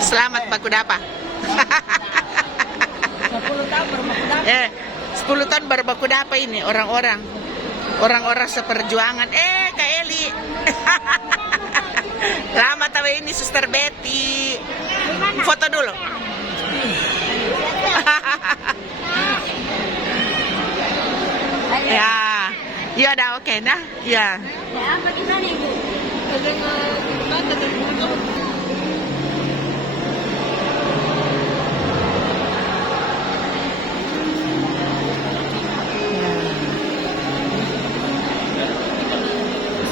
Selamat Bakudapa. 10 tahun baru Bakudapa ini orang-orang seperjuangan. Kak Eli. Lama tahu ini Suster Betty. Foto dulu. Ya dah oke dah. Ya. Bagaimana Ibu?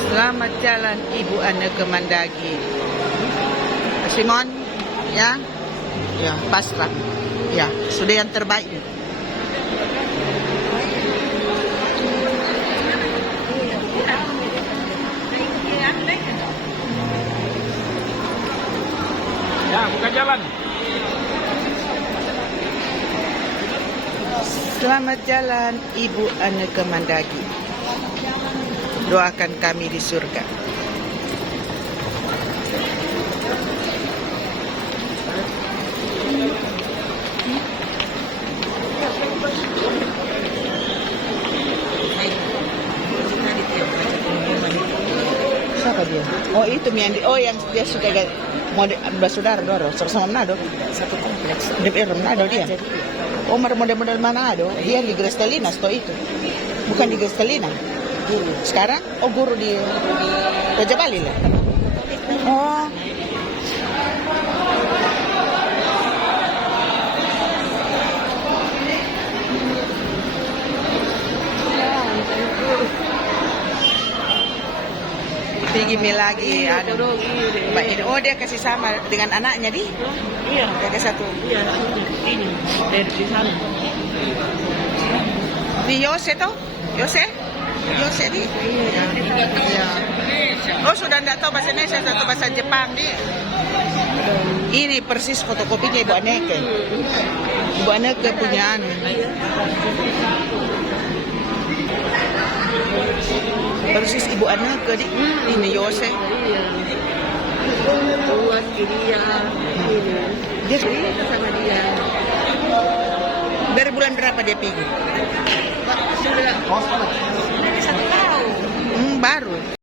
Selamat jalan Ibu Ana ke Mandagi. Simon, ya, ya pasrah, ya sudah yang terbaik. Ya, buka jalan. Selamat jalan Ibu Ana ke Mandagi. Doakan kami di surga. Siapa dia? Oh itu yang dia suka mau bersaudara Doro, sama Manado. Satu kompleks. Di Manado dia. Oh model-model Manado. Dia di Grestalinas toh itu. Bukan di Grestalina. Guru. Sekarang guru di Raja Bali lah. Oh. Pergi lagi oh dia kasih sama dengan anaknya di? Iya. Kakak satu. Iya, ini dari sana. Di Yose toh? Yose di? Iya. Oh sudah tidak tahu bahasa Indonesia, satu bahasa Jepang di. Ini persis fotokopinya Ibu Aneke. Ibu Aneke punya anu. Persis Ibu Aneke di. Ini Yose. Buat dia. Dia Sama dia. dari bulan berapa dia pergi? Sudah. Dari 1 tahun. Baru.